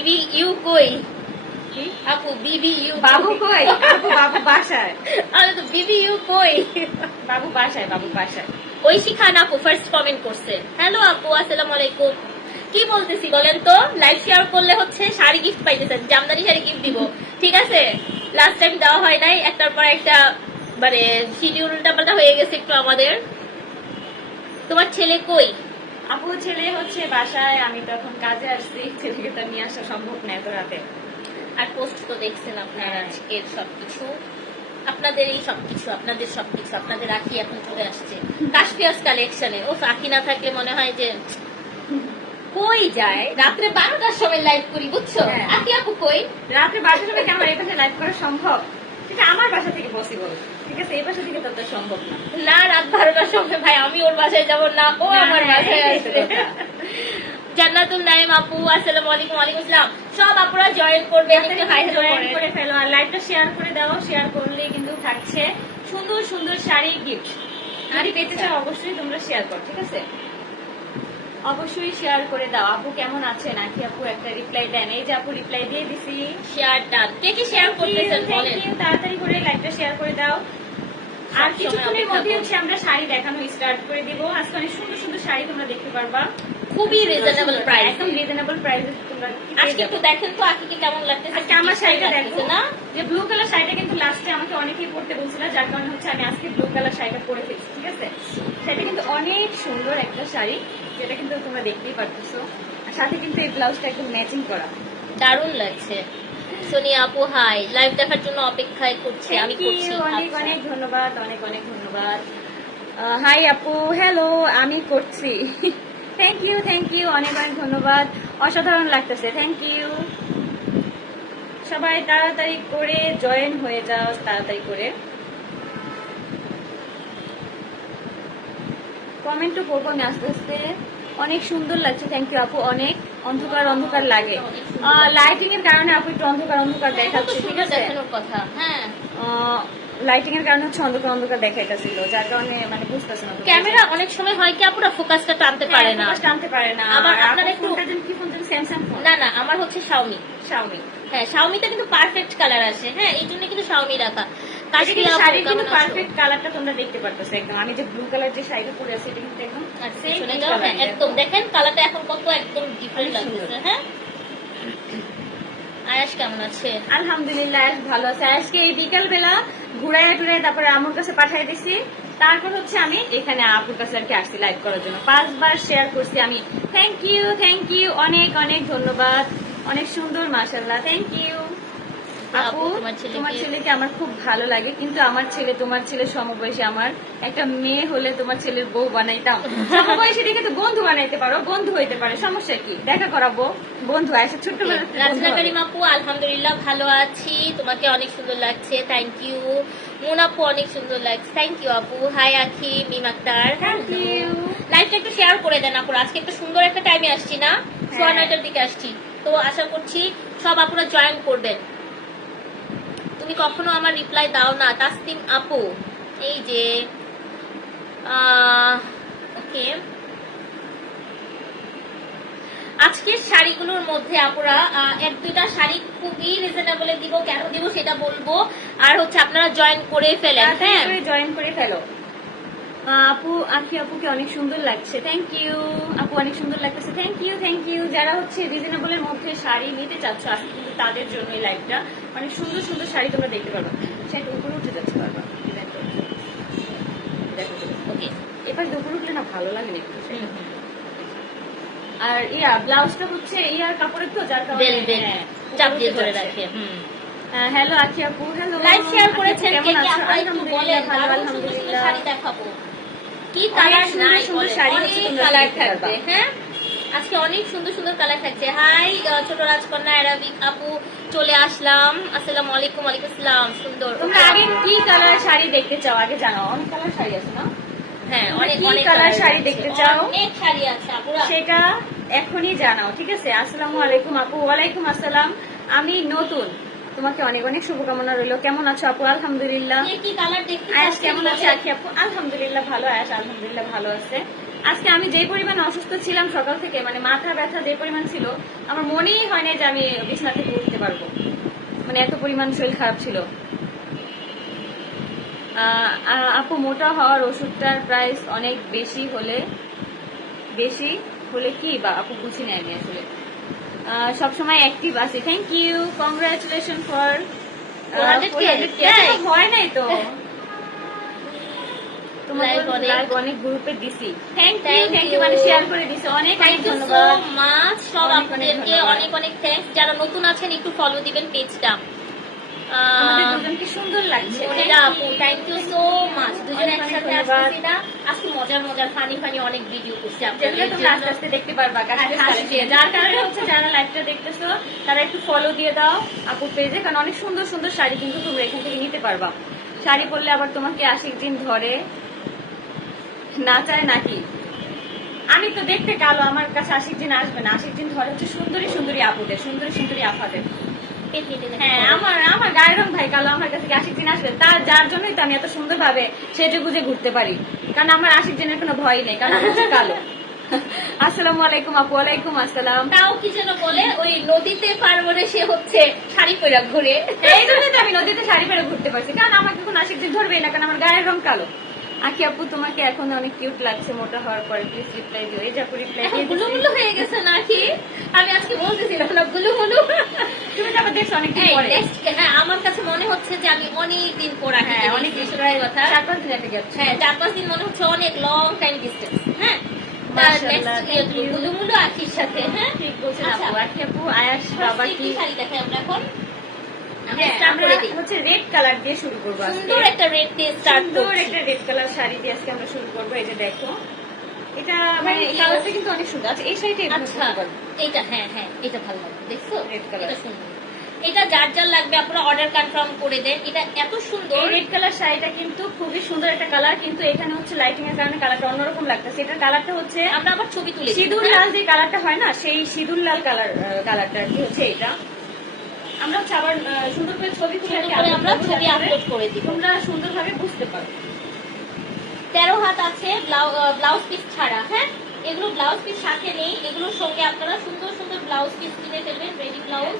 বিবি you কই? কি? আপু বিবি ইউ বাবু কই? আপু বাবু বাসায়। আমি তো বিবি ইউ কই? বাবু বাসায় বাবু বাসায়। ঐশী খান আপু ফার্স্ট কমেন্ট করছে। হ্যালো আপু আসসালামু আলাইকুম। কি বলতেছি বলেন তো? লাইভ শেয়ার করলে হচ্ছে শাড়ি গিফট পাইতেছেন। জামদানি শাড়ি গিফট দিব। ঠিক আছে? লাস্ট টাইম দেওয়া হয় নাই। একটার পর একটা মানে শিডিউলটা উল্টাপাল্টা হয়ে গেছে একটু আমাদের। তোমার ছেলে কই? আপু ছেলে হচ্ছে বাসায় আমি তো এখন কাজে আসছি ছেলেকে তো নিয়ে আসা সম্ভব না এত রাতে। আর পোস্ট তো দেখছেন আপনারা। আজকের সবকিছু। আপনাদের এই সবকিছু আপনাদের সবকিছু আপনাদের আখি এখন চলে আসছে। কাশপিয়াস কালেকশনে ও আখি না থাকলে মনে হয় যে কই যায়? রাত্রে বারোটার সময় লাইভ করি বুঝছ? হ্যাঁ। আখি আপু কই? রাত্রে বাসার সময় কি আমার এই পাশে লাইভ করা সম্ভব? সেটা আমার বাসা থেকে পসিবল ঠিক এই বাসা থেকে তো তো সম্ভব না। না রাত বারোটার সময় ভাই আমি ওর বাসায় যাব না ও আমার হ্যাঁ, বাসায় আসবে। জান্নাতুল নাইম আপু আসসালামু আলাইকুম ওয়ালাইকুম আসসালাম। সব আপুরা জয়েন করবেন একটু হাই জয়েন করে। ফেলো আর লাইভটা শেয়ার করে দাও শেয়ার করলে কিন্তু থাকছে সুন্দর সুন্দর শাড়ি গিফট যদি পেতে চাও অবশ্যই তোমরা শেয়ার করো ঠিক আছে? অবশ্যই শেয়ার করে দাও। আপু কেমন আছে নাকি আপু একটা রিপ্লাই দেন। এই যে আপু রিপ্লাই দিয়ে দিছি। শেয়ার ডান কে কি শেয়ার করতেছেন বলেন? তাড়াতাড়ি করে লাইভটা শেয়ার করে দাও। আর কিছুক্ষণের মধ্যে হচ্ছে আমরা শাড়ি দেখানো স্টার্ট করে দিব। আজকে অনেক সুন্দর সুন্দর শাড়ি তোমরা দেখতে পারবা। খুবই রিজনেবল প্রাইস একদম রিজনেবল প্রাইসে তোমরা আজকে। একটু দেখেন তো আকিকে কেমন লাগতেছে আজকে আমার শাড়িটা দেখো। না? যে ব্লু কালার শাড়িটা কিন্তু লাস্টে আমাকে অনেকেই পড়তে বলছিল যার কারণে হচ্ছে আমি আজকে ব্লু কালার শাড়িটা পরে ফেলছি ঠিক আছে? সেটা কিন্তু অনেক সুন্দর একটা শাড়ি যেটা কিন্তু তোমরা দেখতেই পারতেছো। আর সাথে কিন্তু এই ব্লাউজটা একদম ম্যাচিং করা। দারুণ লাগছে। সোনিয়া আপু হাই লাইভ দেখার জন্য অপেক্ষায় করছি আমি করছি। অনেক আচ্ছা। অনেক ধন্যবাদ অনেক অনেক ধন্যবাদ। হাই আপু হ্যালো আমি করছি। থ্যাংক ইউ থ্যাংক ইউ অনেক অনেক ধন্যবাদ। অসাধারণ লাগতেছে থ্যাংক ইউ সবাই তাড়াতাড়ি করে জয়েন হয়ে যাও তাড়াতাড়ি করে। কমেন্টও করব আমি আস্তে আস্তে। অনেক সুন্দর লাগছে থ্যাংক ইউ আপু অনেক। অন্ধকার অন্ধকার লাগে। লাইটিং এর কারণে আপু একটু অন্ধকার অন্ধকার হ্যাঁ, দেখাচ্ছে ঠিক আছে? কথা হ্যাঁ। লাইটিং এর কারণে হচ্ছে অন্ধকার অন্ধকার দেখাইতেছিল যার কারণে মানে বুঝতেছে না ক্যামেরা অনেক সময় হয় কি আপুরা ফোকাসটা টানতে পারে না। টানতে পারে না। আবার আপনার একটু- যেন কি ফোন যেন স্যামসাং ফোন না না আমার হচ্ছে শাওমি শাওমি হ্যাঁ শাওমিটা কিন্তু পারফেক্ট কালার আসে। হ্যাঁ এই জন্য কিন্তু শাওমি রাখা। এটা কাশি কিন্তু আপু শাড়ির কিন্তু পারফেক্ট কালারটা তোমরা দেখতে পারতেছো একদম। আমি যে ব্লু কালার যে শাড়িটা পরে আছি এটা কিন্তু একদম আর same পিছনে এই যাও, colour, একদম। দেখেন কালারটা এখন কত একদম ডিফারেন্ট লাগতেছে হ্যাঁ? আয়াস কেমন আছে? আলহামদুলিল্লাহ আজ ভালো আছে। আজকে এই বিকাল বেলা ঘুরাইয়া টুরাই তারপরে আমার কাছে পাঠিয়ে দিছি। তারপর হচ্ছে আমি এখানে আপুর কাছে আর কি আসছি লাইভ করার জন্য। পাঁচবার শেয়ার করছি আমি। থ্যাংক ইউ থ্যাংক ইউ অনেক অনেক ধন্যবাদ। অনেক সুন্দর মাশাল্লাহ থ্যাংক ইউ আপু তোমার ছেলেকে- আমার খুব ভালো লাগে কিন্তু আমার ছেলে তোমার ছেলে সমবয়সী আমার একটা মেয়ে হলে তোমার ছেলের বউ বানাইতাম। সমবয়সী দেখে তো বন্ধু বানাইতে পারো বন্ধু হইতে পারে সমস্যা কি? দেখা করাবো বন্ধু আসে ছোট্টবেলা থেকে বন্ধু রাজনা করিম আপু আলহামদুলিল্লাহ ভালো আছি তোমাকে অনেক সুন্দর লাগছে থ্যাংক ইউ মুন আপু অনেক সুন্দর লাগছে থ্যাংক ইউ আপু। হাই আখি মিম আক্তার। You. লাইভটা একটু শেয়ার করে দেন আপুর আজকে একটু সুন্দর একটা টাইমে আসছি না সোয়া হ্যাঁ। নয়টার দিকে আসছি। তো আশা করছি সব আপুরা জয়েন করবেন। তুমি কখনো আমার রিপ্লাই দাও না। তাসতিম আপু এই যে ওকে। আজকের শাড়িগুলোর মধ্যে আপুরা এক দুইটা শাড়ি খুবই রিজনেবলে দিব। কেন দিব সেটা বলব? আর হচ্ছে আপনারা জয়েন করে ফেলেন হ্যাঁ? জয়েন করে ফেলো। আপু আখি আপুকে অনেক সুন্দর লাগছে। থ্যাংক ইউ আপু অনেক সুন্দর লাগতেছে। থ্যাংক ইউ থ্যাংক ইউ যারা হচ্ছে রিজনেবল এর মধ্যে শাড়ি নিতে চাচ্ছ আজকে তাদের জন্য এই লাইভটা অনেক সুন্দর সুন্দর শাড়ি তোমরা দেখতে পারবে সেটা উপরে উঠে যাচ্ছে বারবার। দেখো দেখো ওকে এবার উপরে উঠলে না ভালো লাগে না আর ইয়া ব্লাউজটা হচ্ছে ইয়ার কাপড়ের তো যার কারণে বেল বেল হ্যাঁ, চাপ দিয়ে ধরে রাখে হুম। হ্যালো আখি আপু হ্যালো লাইভ শেয়ার করেছেন কে কে আপনারা একটু বলেন ভালো দারুণ সুন্দর সুন্দর আলহামদুলিল্লাহ। শাড়ি দেখাবো। কি কালার নাই সুন্দর শাড়ি হচ্ছে কালার থাকবে হ্যাঁ? আজকে অনেক সুন্দর সুন্দর কালার থাকছে। হাই ছোট রাজকন্যা অ্যারাবিক আপু চলে আসলাম। আসসালামু আলাইকুম ওয়ালাইকুম আসসালাম। সুন্দর। তোমরা আগে কি কালার শাড়ি দেখতে চাও? আগে জানাও। অনেক কালার শাড়ি আছে না? হ্যাঁ অনেক অনেক কালার কালার শাড়ি দেখতে চাও? অনেক শাড়ি আছে আপুরা। সেটা এখনই জানাও ঠিক আছে? আসসালামু আলাইকুম আপু। ওয়ালাইকুম আসসালাম। আমি নতুন। তোমাকে অনেক অনেক শুভকামনা রইল। কেমন আছো আপু? আলহামদুলিল্লাহ। কে কি কালার দেখতে আয়াস কেমন আছে আখি আপু? আলহামদুলিল্লাহ ভালো আয়াস আলহামদুলিল্লাহ ভালো আছে। আজকে আমি যে পরিমাণ অসুস্থ ছিলাম সকাল থেকে মানে মাথা ব্যথা যে পরিমাণ ছিল আমার মনেই হয় না যে আমি বিছানা থেকে উঠতে পারব। মানে এত পরিমাণ শরীর খারাপ ছিল। আপু মোটা হওয়ার ওষুধটার প্রাইস অনেক বেশি হলে বেশি হলে কি বা আপু বুঝি না আমি আসলে। আহ, সবসময় অ্যাক্টিভ আছি। থ্যাংক ইউ কংগ্রাচুলেশন ফর হয় নাই তো। তোমার অনেক- লাইভ অনেক গ্রুপে দিছি। থ্যাংক ইউ থ্যাংক ইউ মানে শেয়ার করে দিছি। অনেক অনেক থ্যাংক ইউ সো ধন্যবাদ। মাচ সব অনেক অনেক আপনাদেরকে অনেক অনেক থ্যাঙ্কস যারা নতুন আছেন একটু ফলো দিবেন পেজটা আমাদের দুজনকে সুন্দর লাগছে। মনিরা আপু থ্যাংক ইউ সো মাচ দুজনে একসাথে না। আজকে মজার মজার ফানি ফানি অনেক ভিডিও করছি যেগুলো আপনাদের তোমরা আস্তে আস্তে দেখতে পারবা হ্যাঁ, যার কারণে হচ্ছে যারা লাইভটা দেখতেছো তারা একটু ফলো দিয়ে দাও আপুর পেজে কারণ অনেক সুন্দর সুন্দর শাড়ি কিন্তু তোমরা এখান থেকে নিতে পারবা। শাড়ি পরলে আবার তোমাকে আশিক দিন ধরে না চায় নাকি? আমি তো দেখতে কালো আমার কাছে আশিক দিন আসবে না। আশিক দিন ধরে হচ্ছে সুন্দরী সুন্দরী আপুদের সুন্দরী সুন্দরী আপাদের নাকি হ্যাঁ আমার আমার গায়ের রং ভাই কালো আমার কাছে আশিক দিন আসবে? তার যার জন্যই তো আমি এত সুন্দর ভাবে সেজে গুজে ঘুরতে পারি। কারণ আমার আশিক দিনের কোনো ভয় নেই কারণ আমি কালো। আসসালামু আলাইকুম আপু ওয়ালাইকুম আসসালাম। তাও কি যেন বলে ওই নদীতে পার্বণে সে হচ্ছে শাড়ি পরে ঘুরে। এই জন্যই তো আমি নদীতে শাড়ি পরে ঘুরতে পারছি কারণ আমাকে কোনো আশিক দিন ধরবেই না কারণ আমার গায়ের রং কালো। আখি আপু তোমাকে এখন অনেক কিউট লাগছে মোটা হওয়ার পরে প্লিজ রিপ্লাই দিও। এই যাকু রিপ্লাই দিয়ে গুলু। গুলু হয়ে গেছে নাকি আমি আজকে বলতেছিলাম না গুলু গুলু তুমি তো দেখছ অনেকদিন এই, পরে। হ্যাঁ আমার কাছে মনে হচ্ছে যে আমি অনেক দিন পর আগে হ্যাঁ অনেক দিন সত্যি কথা? চার পাঁচ দিন একটা gap হ্যাঁ চার পাঁচ দিন মনে হচ্ছে অনেক লং টাইম ডিস্টেন্স হ্যাঁ? মাশাআল্লাহ. গুলু মুলু আখির সাথে হ্যাঁ? ঠিক বলছেন আচ্ছা। আপু আখি আপু আয়াস বাবা কি কি? শাড়ি দেখাই আমরা এখন আমরা হ্যাঁ, start আমরা করে দিই। হচ্ছে রেড কালার দিয়ে শুরু করব সুন্দর একটা রেড দিয়ে স্টার্ট সুন্দর একটা রেড কালার শাড়ি দিয়ে আজকে আমরা শুরু করব এই যে দেখো। এটা মানে Thank এই you. কালারটা কিন্তু অনেক সুন্দর। আচ্ছা এই শাড়িটা আচ্ছা পরতে হ্যাঁ হ্যাঁ এটা ভালো লাগবে দেখছ? Red color. সুন্দর। এটা যার যার লাগবে আপনারা অর্ডার কনফার্ম করে দেন। এটা এত সুন্দর। রেড কালার শাড়িটা কিন্তু খুবই সুন্দর একটা কালার কিন্তু এখানে হচ্ছে লাইটিং এর কারণে কালারটা অন্যরকম লাগতেছে। এটার কালারটা হচ্ছে আমরা আবার ছবি তুলি সিঁদুর লাল যে কালারটা হয় না সেই সিঁদুর লাল কালার কালারটা আর কি হচ্ছে এটা আমরা আবার সুন্দর করে ছবি তুলে আমরা ছবি আপলোড করে দিব তোমরা সুন্দরভাবে বুঝতে পারো। তেরো হাত আছে ব্লাউজ পিস ছাড়া হ্যাঁ? এগুলো ব্লাউজ পিস সাথে নেই এগুলোর সঙ্গে আপনারা সুন্দর সুন্দর ব্লাউজ পিস কিনে ফেলবেন রেডি ব্লাউজ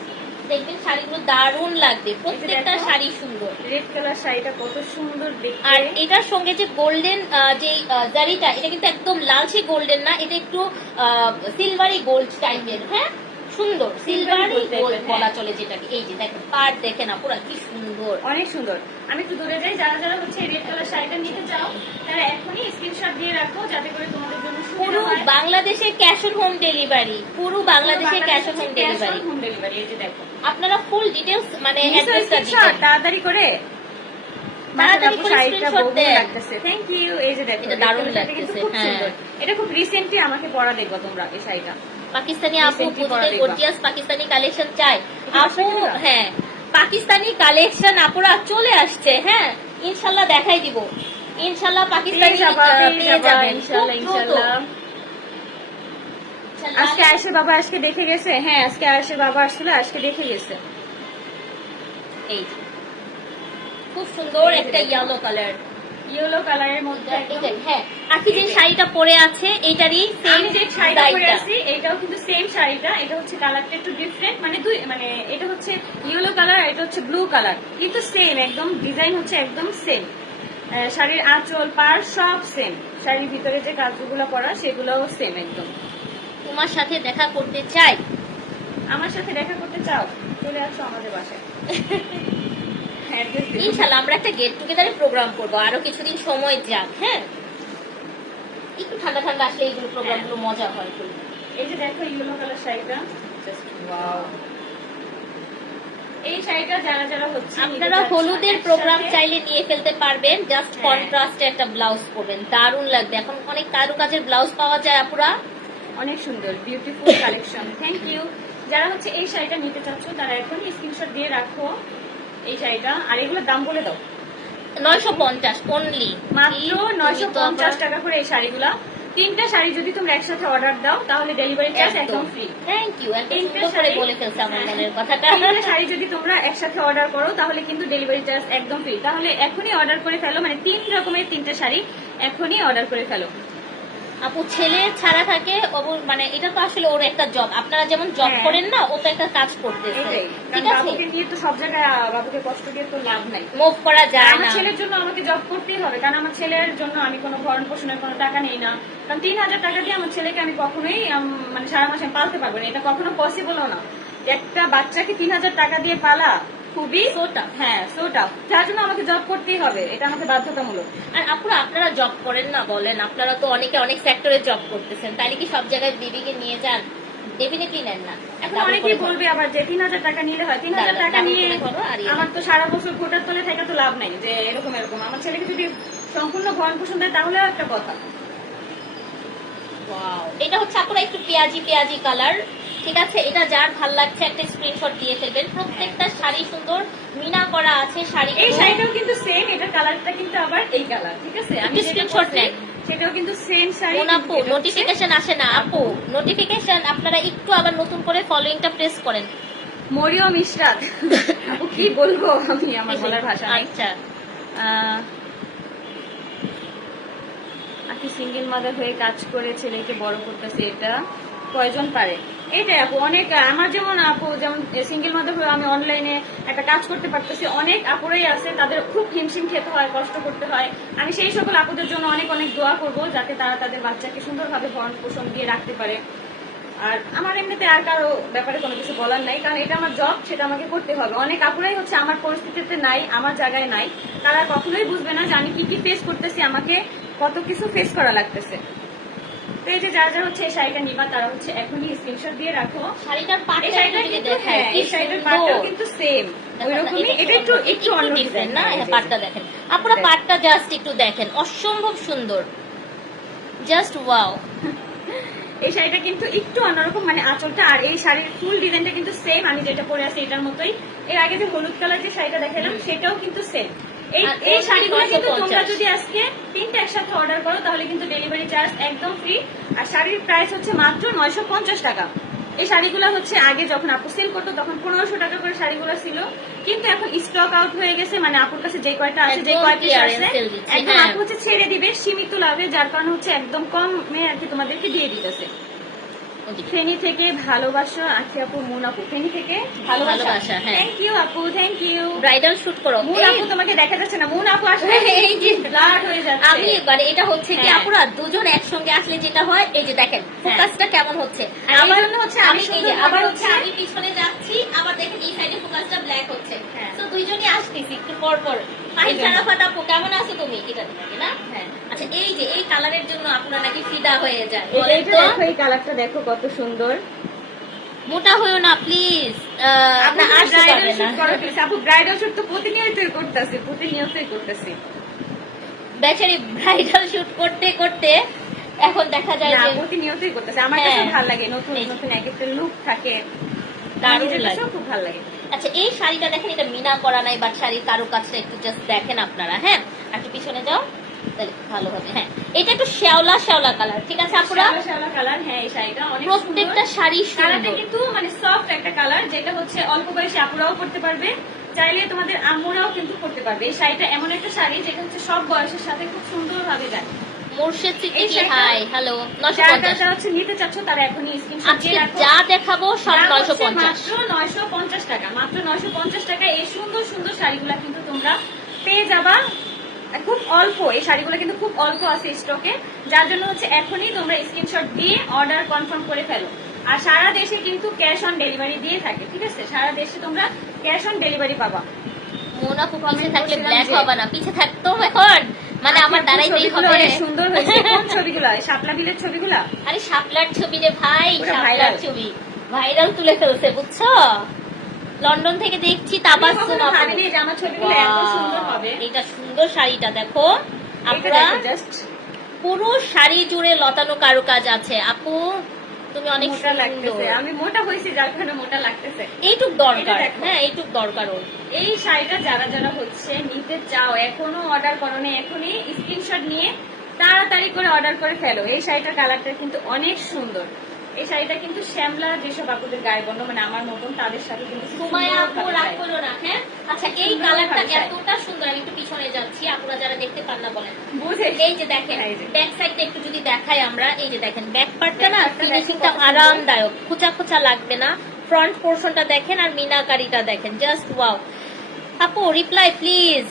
দেখবেন শাড়িগুলো দারুণ লাগবে প্রত্যেকটা শাড়ি সুন্দর। রেড কালার শাড়িটা কত সুন্দর দেখতে। আর এটার সঙ্গে যে গোল্ডেন যে জারিটা এটা কিন্তু একদম লালচে গোল্ডেন না এটা একটু সিলভারি গোল্ড টাইপের হ্যাঁ? সুন্দর সিলভারি গোল্ড হ্যাঁ। বলা চলে যেটাকে। এই যে দেখেন পার দেখে না পুরো কি সুন্দর। অনেক সুন্দর। আমি একটু দূরে যাই যারা যারা হচ্ছে রেড কালার শাড়িটা নিতে চাও তারা এখনই স্ক্রিনশট দিয়ে রাখো যাতে করে তোমাদের জন্য পুরো বাংলাদেশে ক্যাশ অন হোম ডেলিভারি পুরো বাংলাদেশে cash on home delivery home delivery এই যে দেখো। আপনারা ফুল ডিটেলস মানে অ্যাড্রেসটা তাড়াতাড়ি করে। থ্যাংক ইউ এই যে দেখো দারুণ color শাড়িটা কিন্তু লাগতেছে, খুব হ্যাঁ। সুন্দর। এটা খুব রিসেন্টলি আমাকে পরা দেখব তোমরা এই শাড়িটা। পাকিস্তানি আপু। গর্জিয়াস কালেকশন চাই। আপু হ্যাঁ পাকিস্তানি কালেকশন আপুরা চলে আসছে হ্যাঁ ইনশাল্লাহ দেখাই দিব। ইনশাল্লাহ পাকিস্তানি পেয়ে যাবেন। ইনশাল্লাহ। আজকে আয়েশের বাবা আজকে দেখে গেছে হ্যাঁ আজকে আয়েশের বাবা আসছিল আজকে দেখে গেছে। এই। খুব সুন্দর একটা ইয়েলো কালার ইয়েলো কালারের মধ্যে হ্যাঁ। আকি যে শাড়িটা পরে আছে এটারই আমি যে শাড়িটা পরে। আছি এটাও কিন্তু সেম শাড়িটা এটা হচ্ছে কালারটা একটু ডিফারেন্ট মানে দুই মানে এটা হচ্ছে ইয়েলো কালার আর এটা হচ্ছে ব্লু কালার কিন্তু সেম একদম ডিজাইন হচ্ছে একদম সেম শাড়ির আঁচল পার সব সেম শাড়ির ভিতরে যে কাজগুলো করা সেগুলোও সেম একদম। তোমার সাথে দেখা করতে চাই। আমার সাথে দেখা করতে চাও? চলে আসো আমাদের বাসায়। ইনশাল্লাহ আমরা একটা গেট টুগেদারে প্রোগ্রাম করব। আরও কিছুদিন সময় যাক হ্যাঁ? একটু ঠান্ডা ঠান্ডা আসলে এইগুলো প্রোগ্রামগুলো মজা হয়। এই যে দেখো ইয়েলো কালার শাড়িটা। জাস্ট এই শাড়িটা যারা যারা হচ্ছে আপনারা হলুদের প্রোগ্রাম চাইলে নিয়ে ফেলতে পারবেন। জাস্ট হ্যাঁ। কন্ট্রাস্টে একটা ব্লাউজ পরবেন। দারুণ লাগবে। এখন অনেক কারুকাজের ব্লাউজ পাওয়া যায় আপুরা। অনেক সুন্দর বিউটিফুল কালেকশন থ্যাংক ইউ যারা হচ্ছে এই শাড়িটা নিতে চাচ্ছ তারা এখনই স্ক্রিনশট দিয়ে রাখো। এই শাড়িটা। আর এগুলোর দাম বলে দাও। নয়শো পঞ্চাশ অনলি মাত্র নয়শো পঞ্চাশ টাকা করে এই শাড়িগুলা। তিনটা শাড়ি যদি তোমরা একসাথে অর্ডার দাও তাহলে ডেলিভারি চার্জ একদম। ফ্রি থ্যাংক ইউ তিনটে শাড়ি- বলে ফেলছে আমার। মনের কথাটা। তিনটা শাড়ি যদি তোমরা একসাথে অর্ডার করো তাহলে কিন্তু ডেলিভারি চার্জ একদম ফ্রি তাহলে এখনই অর্ডার করে ফেলো মানে তিন রকমের তিনটা শাড়ি এখনই অর্ডার করে ফেলো। আপু ছেলে ছাড়া থাকে মানে এটা তো আসলে ওর একটা জব আপনারা যেমন জব হ্যাঁ। করেন না ও তো একটা কাজ করতেছে। ঠিক আছে? নিয়ে তো সব জায়গায় বাবুকে কষ্ট দিয়ে তো লাভ নাই। মুভ করা যায় আমার না। ছেলের জন্য আমাকে জব করতেই হবে। কারণ আমার ছেলের জন্য আমি কোনো ভরণ পোষণের কোনো টাকা নেই না। কারণ তিন হাজার টাকা দিয়ে আমার ছেলেকে আমি কখনোই মানে সারা মাসে পালতে পারব না। এটা কখনো পসিবলও না। একটা বাচ্চাকে তিন হাজার টাকা দিয়ে পালা খুবই হ্যাঁ সো টাফ তার জন্য আমাকে জব করতেই হবে এটা আমাকে বাধ্যতামূলক। আর আপুরা আপনারা জব করেন না বলেন। আপনারা তো অনেকে অনেক সেক্টরে জব করতেছেন। তাইলে কি সব জায়গায় বেবিকে নিয়ে যান? ডেফিনেটলি নেন না। এখন অনেকেই বলবে আবার যে তিন হাজার টাকা নিলে হয়। তিন হাজার টাকা নিয়ে করে ধরো আর ইয়ে। আমার তো সারা বছর ঘোটার তলে থেকে তো লাভ নাই যে এরকম এরকম। আমার ছেলেকে যদি সম্পূর্ণ ভরণ পোষণ দেয় তাহলেও একটা কথা. এটা হচ্ছে আপনারা একটু পেঁয়াজি পেঁয়াজি কালার ঠিক আছে? এটা যার ভালো লাগছে একটা স্ক্রিনশট দিয়ে ফেলবেন। প্রত্যেকটা শাড়ি সুন্দর মিনা করা আছে শাড়ি। এই শাড়িটাও কিন্তু সেম এটার কালারটা কিন্তু আবার এই কালার ঠিক আছে? আমি যেটা নেন। সেটাও কিন্তু সেম শাড়ি আপু এটা নোটিফিকেশন আসে না আপু নোটিফিকেশন আপনারা একটু আবার নতুন করে ফলোইংটা প্রেস করেন। ইশরাত আপু কি বলব আমি আমার বলার ভাষা আচ্ছা। সিঙ্গেল মাদার হয়ে কাজ করে ছেলেকে বড় করতেছে এটা কয়জন পারে? এইটাই আপু অনেক, আমার যেমন আপু, যেমন সিঙ্গেল মাদার হয়ে আমি অনলাইনে একটা কাজ করতে পারতেছি, অনেক আপুরাই আছে, তাদের খুব হিমশিম খেতে হয়, কষ্ট করতে হয়। আমি সেই সকল আপুদের জন্য অনেক অনেক দোয়া করব, যাতে তারা তাদের বাচ্চাকে সুন্দরভাবে ভরণ পোষণ দিয়ে রাখতে পারে। আর আমার এমনিতে আর কারও ব্যাপারে কোনো কিছু বলার নাই, কারণ এটা আমার জব সেটা আমাকে করতে হবে। অনেক আপুরাই হচ্ছে আমার পরিস্থিতিতে নাই, আমার জায়গায় নাই। তারা কখনোই বুঝবে না যে আমি কি কি ফেস করতেছি, আমাকে কত কিছু ফেস করা লাগতেছে। তো এই যে যারা যারা হচ্ছে এই শাড়িটা নিবা তারা হচ্ছে এখনই স্ক্রিনশট দিয়ে রাখো। শাড়িটার পাটটা কিন্তু হ্যাঁ এই শাড়িটার পাটটাও কিন্তু সেম ওই এটা একটু একটু অন্য ডিজাইন না? হ্যাঁ, পাটটা দেখেন। আপনারা পাটটা জাস্ট একটু দেখেন অসম্ভব সুন্দর। জাস্ট ওয়াও এই শাড়িটা কিন্তু একটু অন্যরকম মানে আঁচলটা আর এই শাড়ির ফুল ডিজাইনটা কিন্তু সেম আমি যেটা পরে আছি এটার মতোই। এর আগে যে হলুদ কালার যে শাড়িটা দেখালাম সেটাও কিন্তু সেম এই শাড়িগুলো কিন্তু তোমরা যদি আজকে তিনটা একসাথে অর্ডার করো তাহলে কিন্তু ডেলিভারি চার্জ একদম ফ্রি আর শাড়ির প্রাইস হচ্ছে মাত্র নয়শো পঞ্চাশ টাকা। এই শাড়িগুলো হচ্ছে আগে যখন আপু সেল করতো তখন পনেরোশো টাকা করে শাড়িগুলো ছিল। কিন্তু এখন স্টক আউট হয়ে গেছে মানে আপুর কাছে যে কয়টা আছে যে আছে একদম হ্যাঁ। আপু হচ্ছে ছেড়ে দিবে সীমিত লাভে যার কারণে হচ্ছে একদম কমে আর কি তোমাদেরকে দিয়ে দিতেছে। ফেনি থেকে ভালোবাসা আখি আপু মুন আপু। ফেনি থেকে ভালোবাসা। হ্যাঁ। থ্যাংক ইউ আপু থ্যাংক ইউ ব্রাইডাল শুট করো। মুন আপু তোমাকে দেখা যাচ্ছে না। মুন আপু আসলে এই যে ব্লাড হয়ে যাচ্ছে। আমি মানে এটা হচ্ছে কি হ্যাঁ। আপুরা দুজন একসঙ্গে আসলে যেটা হয় এই যে দেখেন ফোকাসটা কেমন হচ্ছে? জন্য হচ্ছে আমি এই যে আবার হচ্ছে আমি পিছনে যাচ্ছি আবার দেখেন এই সাইডে ফোকাসটা ব্ল্যাক হচ্ছে। হ্যাঁ। তো দুইজনই আসতেছি একটু পর পর এই ফাটা আপু কেমন আছো তুমি? এটা দেখে না? হ্যাঁ। আচ্ছা এই যে এই কালারের জন্য আপনারা নাকি ফিদা হয়ে যায় বলেন তো। দেখো এই কালারটা দেখো কত সুন্দর। মোটা হয়েও না প্লিজ আসতে ব্রাইডাল শুট করো please। আপু ব্রাইডাল শুট তো প্রতিনিয়তই করতেছি প্রতিনিয়তই করতেছি। বেচারি ব্রাইডাল শুট করতে করতে এখন দেখা যায় না যে প্রতিনিয়তই করতেছি। আমার হ্যাঁ। কাছে ভালো লাগে নতুন নতুন এক একটা লুক থাকে। দারুণ লাগে। খুব ভালো লাগে। আচ্ছা এই শাড়িটা দেখেন এটা মিনা করা নাই বাট শাড়ির কারও কাছে একটু জাস্ট দেখেন আপনারা হ্যাঁ? আর একটু পিছনে যাও। তাহলে ভালো হবে হ্যাঁ। এটা একটু শ্যাওলা শ্যাওলা কালার ঠিক আছে আপুরা? শ্যাওলা শ্যাওলা কালার হ্যাঁ এই শাড়িটা অনেক প্রত্যেকটা শাড়ি কালারটা কিন্তু মানে সফট একটা কালার যেটা হচ্ছে অল্প বয়সী আপুরাও পড়তে পারবে চাইলে তোমাদের আম্মুরাও কিন্তু পড়তে পারবে। এই শাড়িটা এমন একটা শাড়ি যেটা হচ্ছে সব বয়সের সাথে খুব যায়। মোর্শেদ সিদ্দিকী হাই হ্যালো হচ্ছে নিতে চাচ্ছ তারা এখনই স্ক্রিনশট দিয়ে রাখো। যা দেখাবো সব দাম নয়শো হচ্ছে পঞ্চাশ। মাত্র নয়শো পঞ্চাশ টাকা। মাত্র নয়শো পঞ্চাশ টাকা এই সুন্দর সুন্দর শাড়িগুলো কিন্তু তোমরা পেয়ে যাবা। খুব অল্প এই শাড়িগুলো কিন্তু খুব অল্প আছে স্টকে যার জন্য হচ্ছে এখনই তোমরা স্ক্রিনশট দিয়ে অর্ডার কনফার্ম করে ফেলো। আর সারা দেশে কিন্তু ক্যাশ অন ডেলিভারি দিয়ে থাকে ঠিক আছে? সারা দেশে তোমরা ক্যাশ অন ডেলিভারি পাবা। মোনাফু পিছে Comment থাকলে ব্ল্যাক হবে না পিছে থাকতেও এখন। মানে আমার দাঁড়াইতেই হবে। সুন্দর হয়েছে কোন ছবিগুলো? শাপলা বিলের ছবিগুলো? আরে শাপলার ছবি রে ভাই পুরো শাপলার ছবি। ভাইরাল তুলে ফেলছে বুঝছ? লন্ডন থেকে দেখছি Wow, এটা সুন্দর শাড়িটা দেখো। জাস্ট পুরো শাড়ি জুড়ে লতানো কারুকাজ আছে। আপু তুমি অনেক সুন্দর। আমি মোটা হয়েছি যার কারণে মোটা লাগতেছে। এইটুক দরকার। হ্যাঁ এইটুক দরকার ওর। এই শাড়িটা যারা যারা হচ্ছে নিতে চাও এখনও অর্ডার করো না এখনই স্ক্রিনশট নিয়ে তাড়াতাড়ি করে অর্ডার করে ফেলো। এই শাড়িটার কালারটা কিন্তু অনেক সুন্দর। এই শাড়িটা কিন্তু শ্যামলা যেসব আপুদের গায়ে বন্ধ মানে আমার মতন তাদের সাথে কিন্তু সুমায়া আপু রাগ করল না হ্যাঁ? আচ্ছা এই কালারটা এতটা সুন্দর আমি একটু পিছনে যাচ্ছি আপনারা যারা দেখতে পান না বলেন। বুঝে এই যে দেখেন। ব্যাক সাইডটা একটু যদি দেখাই আমরা এই যে দেখেন ব্যাক পার্টটা না ফিনিশিংটা। আরামদায়ক খোঁচা খোঁচা লাগবে না। ফ্রন্ট পোর্শনটা দেখেন আর মিনাকারিটা দেখেন জাস্ট ওয়াও আপু রিপ্লাই প্লিজ